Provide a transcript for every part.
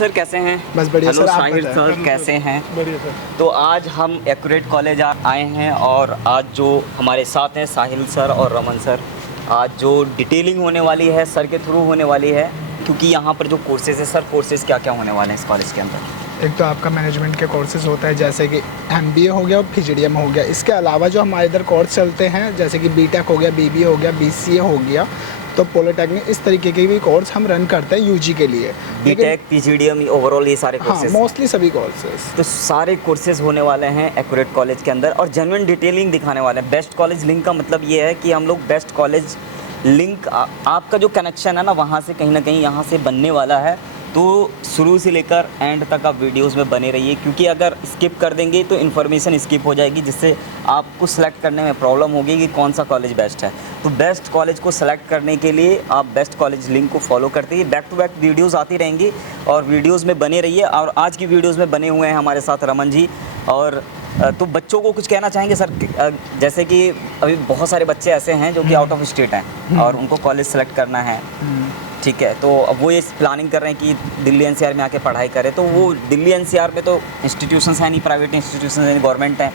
Sir कैसे हैं? बस बढ़िया हेलो सर, आप साहिर बताएं। सर कैसे हैं? बढ़िया सर। तो आज हम एक्यूरेट कॉलेज आए हैं और आज जो हमारे साथ हैं साहिल सर और रमन सर, आज जो डिटेलिंग होने वाली है सर के थ्रू होने वाली है, क्योंकि यहाँ पर जो कोर्सेज है सर, कोर्सेज क्या क्या होने वाले हैं इस कॉलेज के अंदर? एक तो आपका मैनेजमेंट के कोर्सेज होता है जैसे कि MBA हो गया और PGDM हो गया। इसके अलावा जो हमारे इधर कोर्स चलते हैं जैसे कि BTech हो गया, BBA हो गया, BCA हो गया, तो पॉलिटेक्निक, इस तरीके के भी कोर्स हम रन करते हैं UG के लिए। BTech, PGDM, ओवरऑल ये सारे हाँ, कोर्सेज? मोस्टली सभी कोर्सेज। तो सारे कोर्सेज होने वाले हैं एक्यूरेट कॉलेज के अंदर और जेन्युइन डिटेलिंग दिखाने वाले हैं। बेस्ट कॉलेज लिंक का मतलब ये है कि हम लोग बेस्ट कॉलेज लिंक आपका जो कनेक्शन है ना वहाँ से कहीं ना कहीं यहाँ से बनने वाला है। तो शुरू से लेकर एंड तक आप वीडियोस में बने रहिए, क्योंकि अगर स्किप कर देंगे तो इन्फॉर्मेशन स्किप हो जाएगी, जिससे आपको सेलेक्ट करने में प्रॉब्लम होगी कि कौन सा कॉलेज बेस्ट है। तो बेस्ट कॉलेज को सेलेक्ट करने के लिए आप बेस्ट कॉलेज लिंक को फॉलो करते ही बैक टू बैक वीडियोज़ आती रहेंगी और वीडियोज़ में बने रहिए। और आज की वीडियोज़ में बने हुए हैं हमारे साथ रमन जी। और तो बच्चों को कुछ कहना चाहेंगे सर? जैसे कि अभी बहुत सारे बच्चे ऐसे हैं जो कि आउट ऑफ स्टेट हैं और उनको कॉलेज सेलेक्ट करना है, ठीक है, तो अब वो ये प्लानिंग कर रहे हैं कि दिल्ली NCR में आके पढ़ाई करें। तो वो दिल्ली NCR में तो इंस्टीट्यूशंस हैं नहीं, प्राइवेट इंस्टीट्यूशंस हैं, गवर्नमेंट हैं,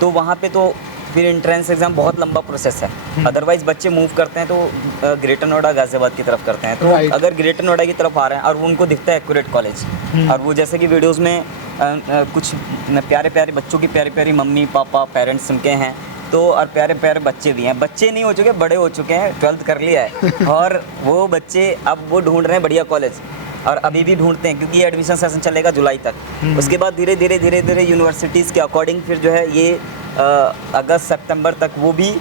तो वहाँ पे तो फिर एंट्रेंस एग्ज़ाम बहुत लंबा प्रोसेस है। अदरवाइज़ बच्चे मूव करते हैं तो ग्रेटर नोएडा, गाज़ियाबाद की तरफ करते हैं। तो अगर ग्रेटर नोएडा की तरफ आ रहे हैं और वो उनको दिखता है एक्यूरेट कॉलेज, और वो जैसे कि वीडियोज़ में कुछ प्यारे प्यारे बच्चों की प्यारी प्यारी मम्मी पापा पेरेंट्स उनके हैं, तो और प्यारे प्यारे बच्चे भी हैं। बच्चे नहीं हो चुके, बड़े हो चुके हैं, 12th कर लिया है और वो बच्चे अब वो ढूंढ रहे हैं बढ़िया कॉलेज, और अभी भी ढूंढते हैं क्योंकि एडमिशन सेशन चलेगा जुलाई तक। उसके बाद धीरे धीरे यूनिवर्सिटीज़ के अकॉर्डिंग फिर जो है ये अगस्त सितंबर तक वो भी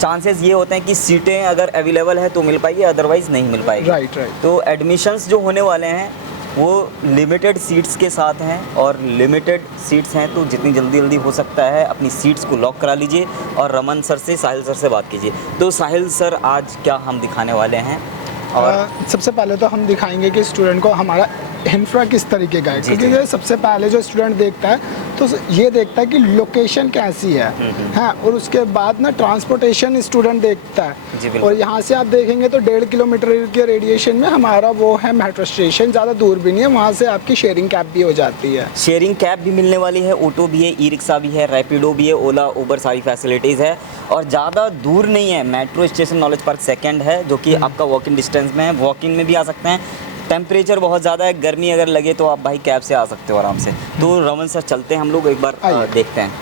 चांसेस ये होते हैं कि सीटें अगर अवेलेबल है तो मिल पाएगी, अदरवाइज़ नहीं मिल पाएगी। राइट। तो एडमिशन्स जो होने वाले हैं वो लिमिटेड सीट्स के साथ हैं, और लिमिटेड सीट्स हैं तो जितनी जल्दी हो सकता है अपनी सीट्स को लॉक करा लीजिए और रमन सर से, साहिल सर से बात कीजिए। तो साहिल सर आज क्या हम दिखाने वाले हैं? और सबसे पहले तो हम दिखाएंगे कि स्टूडेंट को हमारा इंफ्रा किस तरीके का है, क्योंकि ये सबसे पहले जो स्टूडेंट देखता है तो ये देखता है कि लोकेशन कैसी है, हाँ, और उसके बाद ना ट्रांसपोर्टेशन स्टूडेंट देखता है। और यहाँ से आप देखेंगे तो 1.5 किलोमीटर के रेडिएशन में हमारा वो है मेट्रो स्टेशन, ज़्यादा दूर भी नहीं है, वहाँ से आपकी शेयरिंग कैब भी हो जाती है। शेयरिंग कैब भी मिलने वाली है, ऑटो भी है, ई-रिक्शा भी है, रैपिडो भी है, ओला उबर, सारी फैसिलिटीज़ है। और ज़्यादा दूर नहीं है, metro station knowledge park second है जो कि आपका वॉकिंग डिस्टेंस में है, वॉकिंग में भी आ सकते हैं। टेम्परेचर बहुत ज़्यादा है, गर्मी अगर लगे तो आप भाई कैब से आ सकते हो आराम से। तो रमन सर चलते हैं हम लोग एक बार देखते हैं।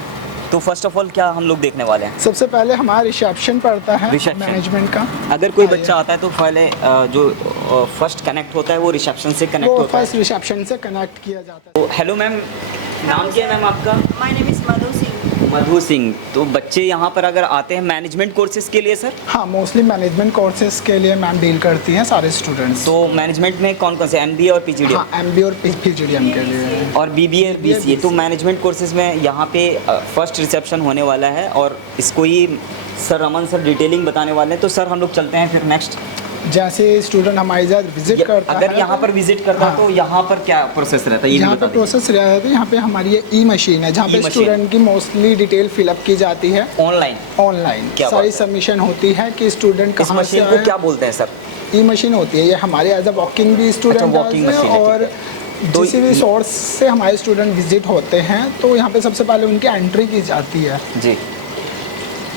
तो फर्स्ट ऑफ ऑल क्या हम लोग देखने वाले हैं? सबसे पहले हमारा रिसेप्शन पड़ता है मैनेजमेंट का। अगर कोई बच्चा आता है तो पहले जो फर्स्ट कनेक्ट होता है वो रिसेप्शन से कनेक्ट होता है। फर्स्ट रिसेप्शन से कनेक्ट किया जाता है। तो हेलो मैम, नाम क्या है मैम आपका? माय नेम इज़ मधु सिंह। मधु सिंह। तो बच्चे यहाँ पर अगर आते हैं मैनेजमेंट कोर्सेज के लिए सर? हाँ, मोस्टली मैनेजमेंट कोर्सेज के लिए मैम डील करती हैं सारे स्टूडेंट्स। तो मैनेजमेंट में कौन कौन से? MBA और PGDM? हाँ, MBA और PGDM के लिए, और BBA और BCA। तो मैनेजमेंट कोर्सेज में यहाँ पे फर्स्ट रिसेप्शन होने वाला है और इसको ही सर रमन सर डिटेलिंग बताने वाले हैं। तो सर हम लोग चलते हैं फिर नेक्स्ट। जैसे स्टूडेंट हमारे साथ विजिट करता है, अगर यहाँ पर विजिट करता है तो यहाँ पर क्या प्रोसेस रहता है? यहाँ पे प्रोसेस रहता है, यहाँ पे हमारी ये ई-मशीन है जहाँ पे स्टूडेंट की मोस्टली डिटेल फिलअप की जाती है ऑनलाइन सारी सबमिशन होती है कि स्टूडेंट कहाँ से को क्या बोलते हैं सर? ई-मशीन होती है, ये हमारे एज अ वॉकिंग भी स्टूडेंट और किसी भी सोर्स से हमारे स्टूडेंट विजिट होते हैं तो यहाँ पे सबसे पहले उनकी एंट्री की जाती है जी।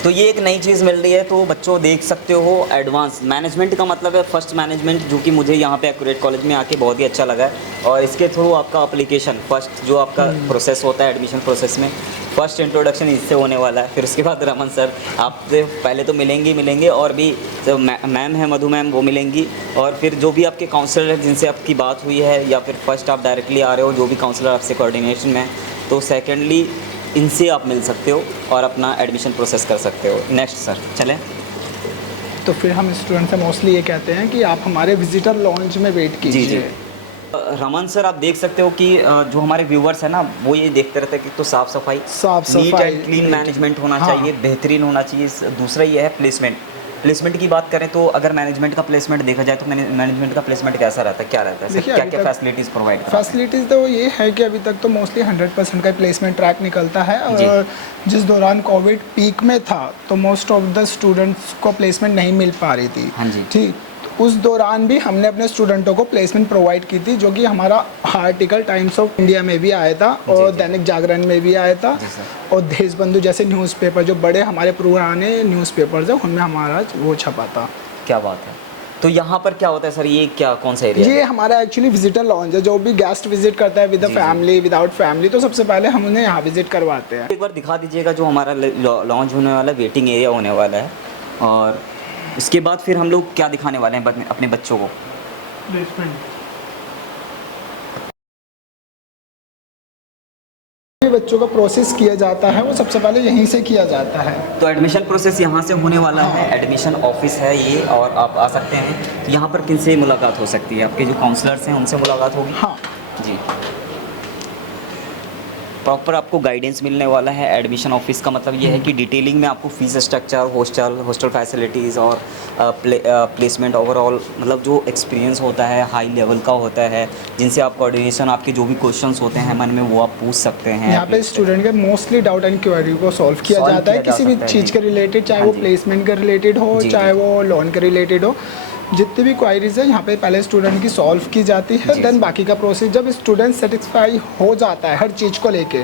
तो ये एक नई चीज़ मिल रही है, तो बच्चों देख सकते हो एडवांस मैनेजमेंट का मतलब है फर्स्ट मैनेजमेंट, जो कि मुझे यहाँ पे एक्यूरेट कॉलेज में आके बहुत ही अच्छा लगा है। और इसके थ्रू आपका एप्लीकेशन फर्स्ट जो आपका प्रोसेस होता है एडमिशन प्रोसेस में, फर्स्ट इंट्रोडक्शन इससे होने वाला है। फिर उसके बाद रमन सर आपसे पहले तो मिलेंगे और भी जो मैम है मधु मैम वो मिलेंगी, और फिर जो भी आपके काउंसलर है जिनसे आपकी बात हुई है, या फिर फर्स्ट आप डायरेक्टली आ रहे हो जो भी काउंसलर आपसे कोऑर्डिनेशन में, तो सेकेंडली इनसे आप मिल सकते हो और अपना एडमिशन प्रोसेस कर सकते हो। नेक्स्ट सर चलें। तो फिर हम स्टूडेंट से मोस्टली ये कहते हैं कि आप हमारे विजिटर लॉन्च में वेट कीजिए। रमन सर आप देख सकते हो कि जो हमारे व्यूवर्स हैं ना वो ये देखते रहते हैं कि तो साफ़ सफाई नीट एंड क्लीन मैनेजमेंट होना चाहिए, बेहतरीन होना चाहिए। दूसरा ये है प्लेसमेंट की बात करें तो अगर मैनेजमेंट का प्लेसमेंट देखा जाए तो मैनेजमेंट का प्लेसमेंट कैसा रहता है, क्या रहता है, क्या क्या फैसिलिटीज़ प्रोवाइड करते हैं? फैसिलिटीज़ तो ये है कि अभी तक तो मोस्टली 100% का प्लेसमेंट ट्रैक निकलता है, और जिस दौरान कोविड पीक में था तो मोस्ट ऑफ द स्टूडेंट्स को प्लेसमेंट नहीं मिल पा रही थी। हाँ जी। ठीक, उस दौरान भी हमने अपने स्टूडेंटों को प्लेसमेंट प्रोवाइड की थी, जो कि हमारा आर्टिकल टाइम्स ऑफ इंडिया में भी आया था और दैनिक जागरण में भी आया था और देशबंधु जैसे न्यूज़पेपर, जो बड़े हमारे पुराने न्यूज़पेपर्स हैं, उनमें हमारा वो छपा था। क्या बात है। तो यहाँ पर क्या होता है सर, ये क्या कौन सा एरिया है? ये हमारा एक्चुअली विजिटर लॉन्च है। जो भी गेस्ट विजिट करता है विद फैमिली, विदाउट फैमिली, तो सबसे पहले हम उन्हें यहाँ विजिट करवाते हैं। एक बार दिखा दीजिएगा जो हमारा लॉन्च होने वाला वेटिंग एरिया होने वाला है, और इसके बाद फिर हम लोग क्या दिखाने वाले हैं अपने बच्चों को? बच्चों का प्रोसेस किया जाता है वो सबसे पहले यहीं से किया जाता है। तो एडमिशन प्रोसेस यहाँ से होने वाला है। एडमिशन ऑफिस है ये, और आप आ सकते हैं। तो यहाँ पर किन से मुलाकात हो सकती है? आपके जो काउंसलर्स हैं उनसे मुलाकात होगी? हाँ जी। प्रॉपर आपको गाइडेंस मिलने वाला है। एडमिशन ऑफिस का मतलब ये है कि डिटेलिंग में आपको फीस स्ट्रक्चर, हॉस्टल फैसिलिटीज़ और प्लेसमेंट ओवरऑल, मतलब जो एक्सपीरियंस होता है हाई लेवल का होता है, जिनसे आप कोऑर्डिनेशन, आपके जो भी क्वेश्चंस होते हैं मन में वो आप पूछ सकते हैं। यहाँ पे स्टूडेंट के मोस्टली डाउट एंड क्वेरी को सॉल्व किया जाता है, किसी भी चीज़ के रिलेटेड, चाहे वो प्लेसमेंट के रिलेटेड हो, चाहे वो लोन के रिलेटेड हो। जितनी भी क्वायरीज है यहाँ पे पहले स्टूडेंट की सॉल्व की जाती है, देन बाकी का प्रोसेस जब स्टूडेंट सेटिस्फाई हो जाता है हर चीज़ को लेके,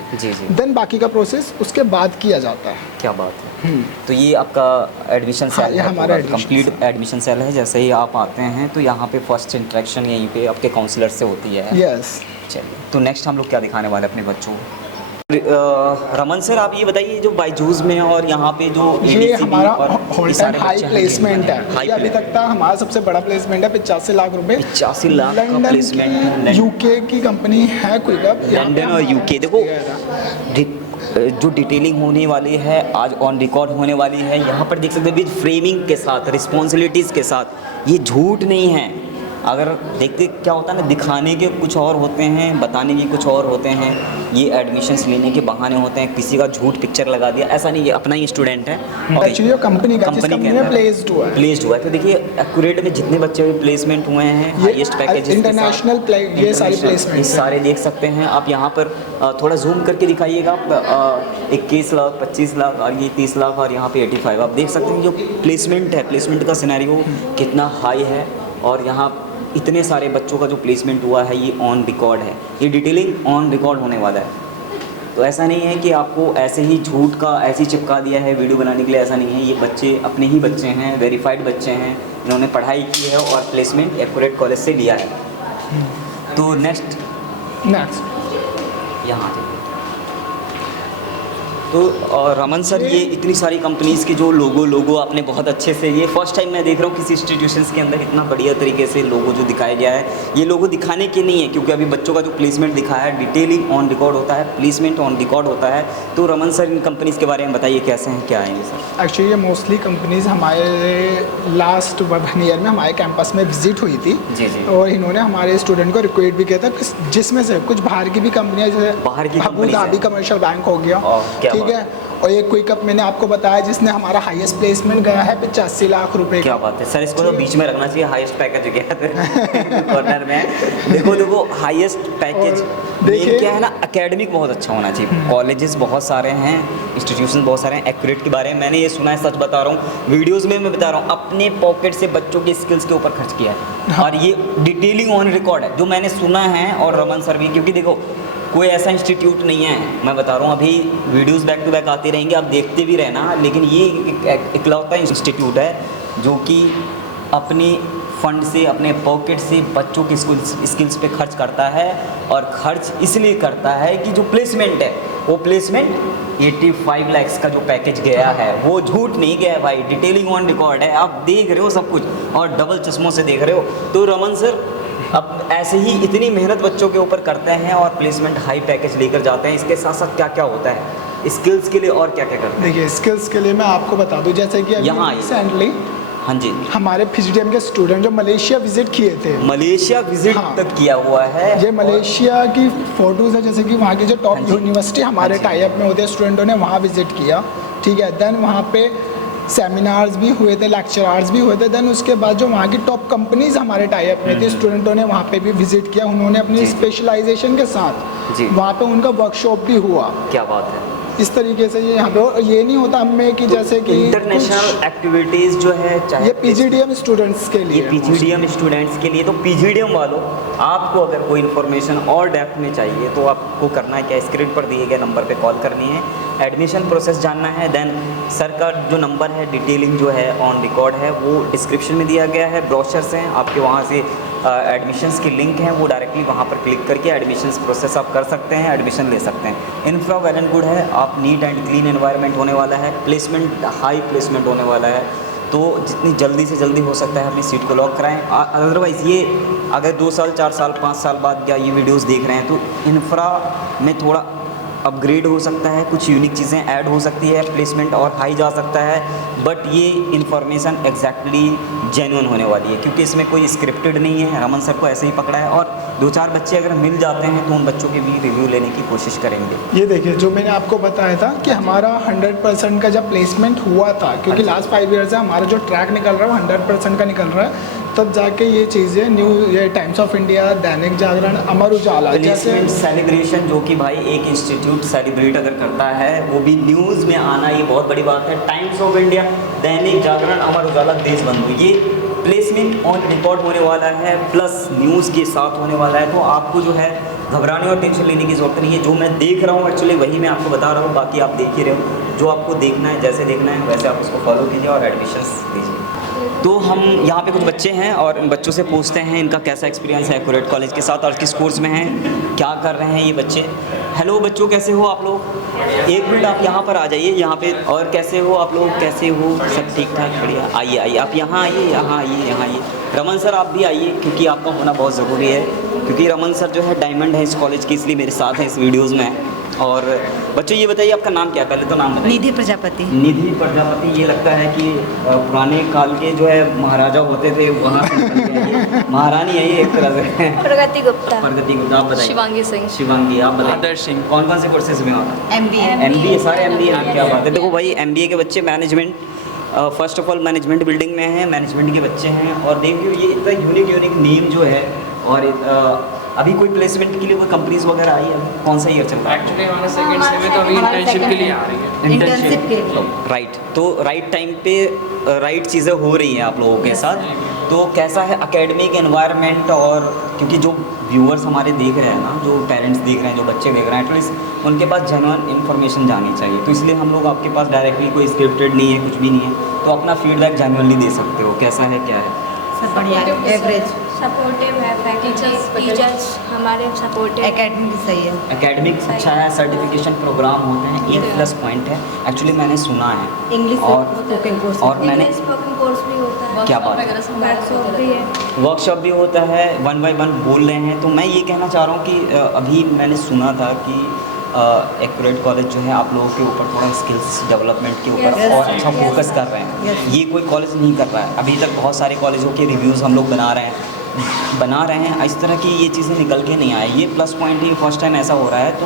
देन बाकी का प्रोसेस उसके बाद किया जाता है। क्या बात है। तो ये आपका एडमिशन सेल है, हमारा कंप्लीट एडमिशन सेल है। जैसे ही आप आते हैं तो यहाँ पे फर्स्ट इंटरेक्शन यहीं पे आपके काउंसलर से होती है। यस। चलिए, तो नेक्स्ट हम लोग क्या दिखाने वाले हैं अपने बच्चों को? रमन सर, आप ये बताइए जो बायजूस में और यहाँ पे जो ये हमारा होल टाइम हाई प्लेसमेंट है। ये अभी तक का हमारा सबसे बड़ा प्लेसमेंट है, 85 लाख रुपए। 85 लाख का प्लेसमेंट है। यूके की कंपनी है क्विकअप, लंदन और यूके। देखो जो डिटेलिंग होने वाली है आज ऑन रिकॉर्ड होने वाली है, यहाँ पर देख सकते हैं विद फ्रेमिंग के साथ, रिस्पॉन्सिबिलिटीज़ के साथ। ये झूठ नहीं है। अगर देखते क्या होता है ना, दिखाने के कुछ और होते हैं, बताने के कुछ और होते हैं। ये एडमिशन्स लेने के बहाने होते हैं, किसी का झूठ पिक्चर लगा दिया, ऐसा नहीं है। अपना ही स्टूडेंट है, एक्चुअली कंपनी का प्लेस्ड हुआ है। तो देखिए एक्यूरेट में जितने बच्चे प्लेसमेंट हुए हैं, हाईएस्ट पैकेज इंटरनेशनल, ये सारी प्लेसमेंट सारे देख सकते हैं आप। यहाँ पर थोड़ा जूम करके दिखाइएगा। 21 लाख, 25 लाख और ये 30 लाख और यहाँ पे 85। आप देख सकते हैं जो प्लेसमेंट है, प्लेसमेंट का सिनेरियो कितना हाई है। और यहाँ इतने सारे बच्चों का जो प्लेसमेंट हुआ है ये ऑन रिकॉर्ड है। ये डिटेलिंग ऑन रिकॉर्ड होने वाला है। तो ऐसा नहीं है कि आपको ऐसे ही झूठ का ऐसे ही चिपका दिया है वीडियो बनाने के लिए, ऐसा नहीं है। ये बच्चे अपने ही बच्चे हैं, वेरीफाइड बच्चे हैं, इन्होंने पढ़ाई की है और प्लेसमेंट एक्यूरेट कॉलेज से लिया है। तो नेक्स्ट यहाँ तो रमन सर, ये इतनी सारी कंपनीज़ की जो लोगो आपने बहुत अच्छे से, ये फर्स्ट टाइम मैं देख रहा हूँ किसी इंस्टीट्यूशंस के अंदर इतना बढ़िया तरीके से लोगो जो दिखाया गया है। ये लोगो दिखाने के नहीं है, क्योंकि अभी बच्चों का जो प्लेसमेंट दिखाया है डिटेलिंग ऑन रिकॉर्ड होता है, प्लेसमेंट ऑन रिकॉर्ड होता है। तो रमन सर, इन कंपनीज़ के बारे में बताइए, कैसे हैं, क्या आएंगे सर? एक्चुअली ये मोस्टली कंपनीज हमारे लास्ट 1 ईयर में हमारे कैंपस में विजिट हुई थी। जी। और इन्होंने हमारे स्टूडेंट को रिक्वेस्ट भी किया था, जिसमें से कुछ बाहर की भी कंपनियाँ, जैसे बाहर की अबू धाबी कमर्शियल बैंक हो गया, ठीक है। और ये क्विकअप मैंने आपको बताया जिसने हमारा हाईएस्ट प्लेसमेंट गया है 85 लाख रुपए। क्या बात है सर, इसको तो बीच में रखना चाहिए, हाईएस्ट पैकेज गया कॉर्नर में। देखो हाईएस्ट पैकेज देखिए क्या है ना, एकेडमिक बहुत अच्छा होना चाहिए। कॉलेजेस बहुत सारे हैं, इंस्टीट्यूशन बहुत सारे हैं। एक्यूरेट के बारे में मैंने ये सुना है, सच बता रहा हूँ, वीडियोस में मैं बता रहा हूँ, अपने पॉकेट से बच्चों के स्किल्स के ऊपर खर्च किया है। और ये डिटेलिंग ऑन रिकॉर्ड है जो मैंने सुना है। और रमन सर भी, क्योंकि देखो कोई ऐसा इंस्टीट्यूट नहीं है, मैं बता रहा हूँ, अभी वीडियोस बैक टू बैक आती रहेंगे, आप देखते भी रहना, लेकिन ये इकलौता इंस्टीट्यूट है जो कि अपनी फंड से, अपने पॉकेट से बच्चों की स्किल्स पे खर्च करता है। और खर्च इसलिए करता है कि जो प्लेसमेंट है, वो प्लेसमेंट 85 लाख का जो पैकेज गया है वो झूठ नहीं गया है भाई, डिटेलिंग ऑन रिकॉर्ड है। आप देख रहे हो सब कुछ और डबल चश्मों से देख रहे हो। तो रमन सर अब ऐसे ही इतनी मेहनत बच्चों के ऊपर करते हैं और प्लेसमेंट हाई पैकेज लेकर जाते हैं। इसके साथ साथ क्या क्या होता है स्किल्स के लिए, और क्या क्या करते हैं? देखिए स्किल्स के लिए मैं आपको बता दूं, जैसे कि यहाँ रिसेंटली हाँ जी, हमारे फिजिडियम के स्टूडेंट जो मलेशिया विजिट किए थे, मलेशिया विजिट तक किया हुआ है। ये मलेशिया की फोटोज है, जैसे कि वहाँ की जो टॉप यूनिवर्सिटी हमारे टाई अप में होते हैं, स्टूडेंटों ने वहाँ विजिट किया, ठीक है। देन वहाँ पे सेमिनार्स भी हुए थे, लेक्चरार्स भी हुए थे। देन उसके बाद जो वहाँ की टॉप कंपनीज हमारे टाई अप में थी, स्टूडेंटों ने वहाँ पे भी विजिट किया। उन्होंने अपनी स्पेशलाइजेशन के साथ वहाँ पे उनका वर्कशॉप भी हुआ। क्या बात है। इस तरीके से ये यहाँ पे, और ये नहीं होता हमें कि जैसे कि इंटरनेशनल एक्टिविटीज़ जो है, चाहे ये पीजीडीएम स्टूडेंट्स के ये लिए, पीजीडीएम स्टूडेंट्स के लिए, तो पीजीडीएम वालों आपको अगर कोई इन्फॉर्मेशन और डेप्थ में चाहिए तो आपको करना है क्या, स्क्रीन पर दिए गए नंबर पे कॉल करनी है, एडमिशन प्रोसेस जानना है, देन सर का जो नंबर है, डिटेलिंग जो है ऑन रिकॉर्ड है, वो डिस्क्रिप्शन में दिया गया है, ब्रोशर्स हैं आपके, वहाँ से एडमिशन्स की लिंक हैं, वो डायरेक्टली वहाँ पर क्लिक करके एडमिशन्स प्रोसेस आप कर सकते हैं, एडमिशन ले सकते हैं। इन्फ्रा वेल एंड गुड है, आप नीट एंड क्लीन एनवायरनमेंट होने वाला है, प्लेसमेंट हाई प्लेसमेंट होने वाला है, तो जितनी जल्दी से जल्दी हो सकता है अपनी सीट को लॉक कराएं। अदरवाइज़ ये अगर 2 साल 4 साल 5 साल बाद या ये वीडियोस देख रहे हैं तो इन्फ्रा में थोड़ा अपग्रेड हो सकता है, कुछ यूनिक चीज़ें ऐड हो सकती है, प्लेसमेंट और हाई जा सकता है, बट ये इन्फॉर्मेशन एग्जैक्टली जेन्युइन होने वाली है, क्योंकि इसमें कोई स्क्रिप्टेड नहीं है। रमन सर को ऐसे ही पकड़ा है, और 2-4 बच्चे अगर मिल जाते हैं तो उन बच्चों के भी रिव्यू लेने की कोशिश करेंगे। ये देखिए जो मैंने आपको बताया था कि हमारा 100% का जब प्लेसमेंट हुआ था, क्योंकि लास्ट 5 ईयर से हमारा जो ट्रैक निकल रहा है वो 100% का निकल रहा है, तब जाके ये चीज़ें ये times of India, Dainik Jagran, Amar Ujala जैसे सेलिब्रेशन, जो कि भाई एक इंस्टीट्यूट सेलिब्रेट अगर करता है, वो भी न्यूज़ में आना, ये बहुत बड़ी बात है। Times of India, Dainik Jagran, Amar Ujala, Deshbandhu, ये प्लेसमेंट ऑन रिकॉर्ड होने वाला है, प्लस न्यूज़ के साथ होने वाला है, तो आपको जो है घबराने और टेंशन लेने की ज़रूरत नहीं है। जो मैं देख रहा हूँ एक्चुअली वही मैं आपको बता रहा हूँ, बाकी आप देख ही रहे हो। जो आपको देखना है, जैसे देखना है वैसे आप उसको फॉलो कीजिए और एडमिशन्स दीजिए। तो हम यहाँ पे कुछ बच्चे हैं और इन बच्चों से पूछते हैं इनका कैसा एक्सपीरियंस है एक्यूरेट कॉलेज के साथ और किस कोर्स में हैं, क्या कर रहे हैं ये बच्चे। हेलो बच्चों, कैसे हो आप लोग? एक मिनट आप यहाँ पर आ जाइए, यहाँ पे। और कैसे हो आप लोग, कैसे हो? सब ठीक ठाक, बढ़िया। आइए आइए, आप यहाँ आइए, यहाँ आइए, यहाँ आइए। रमन सर आप भी आइए, क्योंकि आपका होना बहुत ज़रूरी है, क्योंकि रमन सर जो है डायमंड है इस कॉलेज की, इसलिए मेरे साथ हैं इस वीडियोज़ में। और बच्चों ये बताइए आपका नाम क्या है? पहले तो नाम बताइए। निधि प्रजापति। निधि प्रजापति, ये लगता है कि पुराने काल के जो है महाराजा होते थे वहाँ से निकल के आई है। महारानी है ये एक तरह से। प्रगति गुप्ता। प्रगति गुप्ता। आप बताइए। शिवांगी सिंह। शिवांगी, आप बताइए। आदर्श सिंह। कौन कौन से कोर्सेज में होता है? MBA। सारे MBA। क्या बात है। देखो भाई, MBA के बच्चे management, first of all management building में हैं, मैनेजमेंट के बच्चे हैं। और देखिए ये इतना यूनिक नेम जो है। और अभी कोई प्लेसमेंट के लिए कोई कंपनीज वगैरह आई है? कौन सा ईयर चल रहा है? एक्चुअली हमारा सेकंड सेम में तो अभी इंटर्नशिप के लिए आ रही है। इंटर्नशिप के लिए। राइट, तो राइट टाइम पे राइट चीज़ें हो रही हैं आप लोगों के साथ। तो कैसा है एकेडमिक एनवायरनमेंट? और क्योंकि जो व्यूअर्स हमारे देख रहे हैं ना, जो पेरेंट्स देख रहे हैं, जो बच्चे देख रहे हैं, एटलीस्ट उनके पास जेन्युइन इन्फॉर्मेशन जानी चाहिए। तो इसलिए हम लोग आपके पास डायरेक्टली कोई स्क्रिप्टेड नहीं है, कुछ भी नहीं है, तो अपना फीडबैक जेन्युइनली दे सकते हो। कैसा है, क्या है? सब बढ़िया, एवरेज। सपोर्टिव है, फैकल्टी टीचर्स हमारे सपोर्टिव। एकेडमी भी सही है। एकेडमिक अच्छा है, सर्टिफिकेशन प्रोग्राम होते हैं, ये प्लस पॉइंट है। एक्चुअली मैंने सुना है। इंग्लिश और स्पोकन कोर्स। और मैंने स्पोकन कोर्स भी होता है। क्या बात है? वर्कशॉप भी है। वर्कशॉप भी होता है, 1 by 1 बोल रहे हैं। तो मैं ये कहना चाह रहा हूँ कि अभी मैंने सुना था कि एक्यूरेट कॉलेज जो है आप लोगों के ऊपर थोड़ा स्किल्स डेवलपमेंट के ऊपर Yes. और अच्छा फोकस कर रहे हैं। Yes. ये कोई कॉलेज नहीं कर रहा है अभी तक। बहुत सारे कॉलेजों के रिव्यूज़ हम लोग बना रहे हैं, इस तरह की ये चीज़ें निकल के नहीं आए। ये प्लस पॉइंट ही, फर्स्ट टाइम ऐसा हो रहा है। तो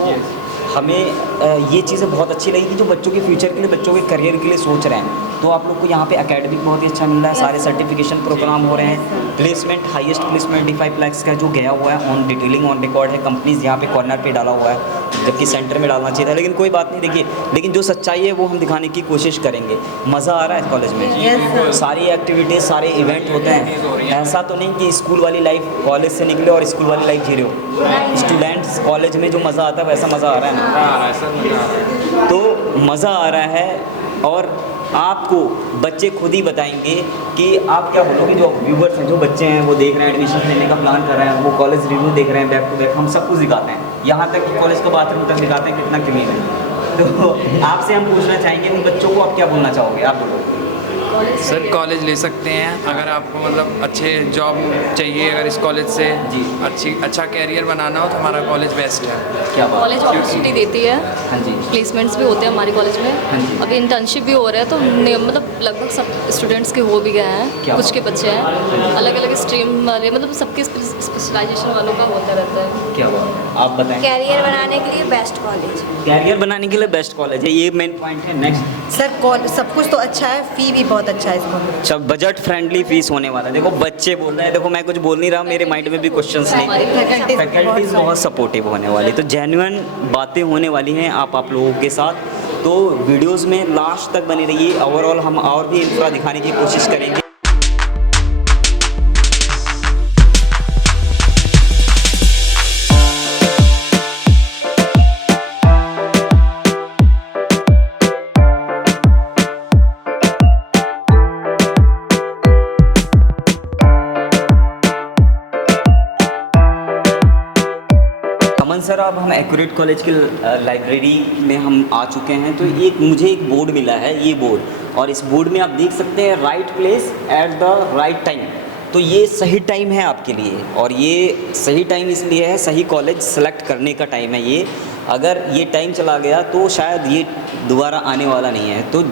हमें ये चीज़ें बहुत अच्छी लगी कि जो बच्चों के फ्यूचर के लिए, बच्चों के करियर के लिए सोच रहे हैं। तो आप लोग को यहाँ पे एकेडमिक बहुत ही अच्छा मिल रहा है, सारे सर्टिफिकेशन प्रोग्राम हो रहे हैं, प्लेसमेंट हाईएस्ट प्लेसमेंट 25 लाख का जो गया हुआ है, ऑन डिटेलिंग ऑन रिकॉर्ड है। कंपनीज यहाँ पे कॉर्नर पे डाला हुआ है, जबकि सेंटर में डालना चाहिए था, लेकिन कोई बात नहीं। देखिए, लेकिन जो सच्चाई है वो हम दिखाने की कोशिश करेंगे। मज़ा आ रहा है कॉलेज में, सारी एक्टिविटीज़, सारे इवेंट होते हैं। ऐसा तो नहीं कि स्कूल वाली लाइफ कॉलेज से निकले और स्कूल वाली लाइफ जी रहे हो। स्टूडेंट्स कॉलेज में जो मज़ा आता है वैसा मज़ा आ रहा है ना? तो मज़ा आ रहा है। और आपको बच्चे खुद ही बताएंगे कि आप क्या बोलोगे। जो व्यूवर्स हैं, जो बच्चे हैं, वो देख रहे हैं, एडमिशन लेने का प्लान कर रहे हैं, वो कॉलेज रिव्यू देख रहे हैं, बैक टू बैक हम सब कुछ दिखाते हैं, यहाँ तक कि कॉलेज का बाथरूम तक दिखाते हैं कितना क्लीन है। तो आपसे हम पूछना चाहेंगे उन बच्चों को आप क्या बोलना चाहोगे? आप बोलो। सर कॉलेज ले सकते हैं अगर आपको मतलब अच्छे जॉब चाहिए, अगर इस कॉलेज से जी अच्छा कैरियर बनाना हो तो हमारा कॉलेज बेस्ट है। क्या बात? कॉलेज अपॉर्चुनिटी देती है, हाँ जी, प्लेसमेंट्स भी होते हैं हमारे कॉलेज हाँ जी। में। अभी इंटर्नशिप भी हो रहा है, तो मतलब लगभग सब स्टूडेंट्स के हो भी गए हैं। क्या कुछ के बात? बच्चे हैं अलग अलग स्ट्रीम वाले, मतलब सबके स्पेशलाइजेशन वालों का होता रहता है। क्या बात है? आप बताएं। कैरियर बनाने के लिए बेस्ट कॉलेज। कैरियर बनाने के लिए बेस्ट कॉलेज है, ये मेन पॉइंट है। नेक्स्ट सर सब कुछ तो अच्छा है, फ़ी भी बहुत अच्छा है इसमें। अच्छा, बजट फ्रेंडली फीस होने वाला है। देखो बच्चे बोल रहे हैं, देखो मैं कुछ बोल नहीं रहा, मेरे माइंड में भी क्वेश्चंस नहीं। फैकल्टीज बहुत सपोर्टिव होने वाली, तो जेन्युइन बातें होने वाली हैं आप लोगों के साथ। तो वीडियोस में लास्ट तक बने रहिए। ओवरऑल हम और भी इंफ्रा दिखाने की कोशिश करेंगे। अमन सर, अब हम एक्यूरेट कॉलेज की लाइब्रेरी में हम आ चुके हैं। तो मुझे एक बोर्ड मिला है, ये बोर्ड, और इस बोर्ड में आप देख सकते हैं right place at the right time. तो ये सही टाइम है आपके लिए, और ये सही टाइम इसलिए है, सही कॉलेज सेलेक्ट करने का टाइम है ये। अगर ये टाइम चला गया तो शायद ये दोबारा आने वाला नहीं है। तो